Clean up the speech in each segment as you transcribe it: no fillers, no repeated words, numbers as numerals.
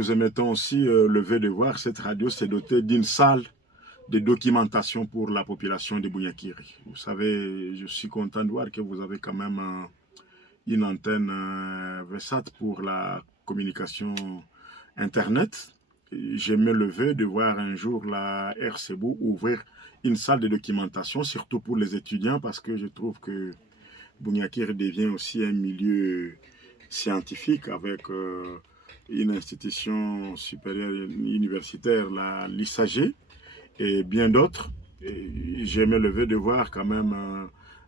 nous émettons aussi le vœu de voir cette radio s'est dotée d'une salle de documentation pour la population de Bunyakiri. Vous savez, je suis content de voir que vous avez quand même une antenne VESAT pour la communication Internet. J'aimais le vœu de voir un jour la RCBU ouvrir une salle de documentation, surtout pour les étudiants, parce que je trouve que Bunyakiri devient aussi un milieu scientifique avec une institution supérieure universitaire, la l'ISAG, et bien d'autres. J'aimais le vœu de voir quand même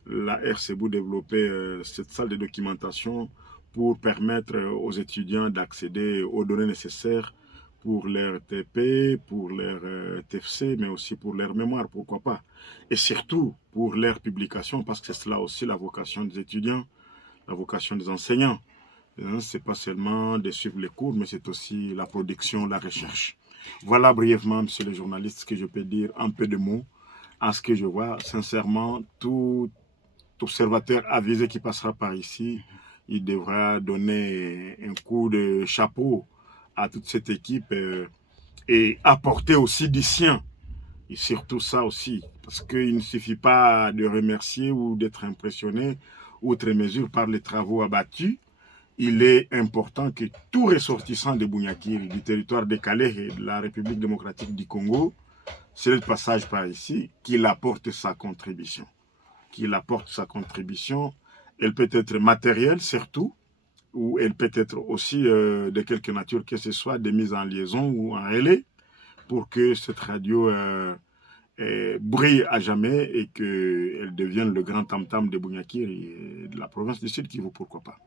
la RCBU développer cette salle de documentation pour permettre aux étudiants d'accéder aux données nécessaires pour leur TP, pour leur TFC, mais aussi pour leur mémoire, pourquoi pas. Et surtout pour leur publication, parce que c'est cela aussi la vocation des étudiants, la vocation des enseignants. C'est pas seulement de suivre les cours, mais c'est aussi la production, la recherche. Voilà brièvement, monsieur le journaliste, ce que je peux dire en peu de mots. À ce que je vois, sincèrement, tout observateur avisé qui passera par ici, il devra donner un coup de chapeau à toute cette équipe et apporter aussi du sien. Et surtout ça aussi, parce qu'il ne suffit pas de remercier ou d'être impressionné, outre mesure, par les travaux abattus. Il est important que tout ressortissant de Bunyakiri, du territoire de Calais et de la République démocratique du Congo, c'est le passage par ici, qu'il apporte sa contribution. Qu'il apporte sa contribution. Elle peut être matérielle, surtout, ou elle peut être aussi de quelque nature que ce soit, des mises en liaison ou en relais, pour que cette radio brille à jamais et qu'elle devienne le grand tam-tam de Bunyakiri et de la province du Sud Kivu, pourquoi pas.